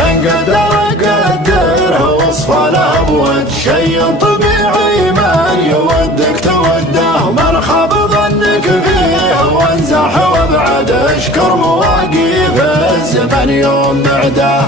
من قدره وصف الأبود، شي طبيعي من يودك توده، من خاب ظنك فيه وانزح وابعد، اشكر مواقيف الزمن يوم بعده.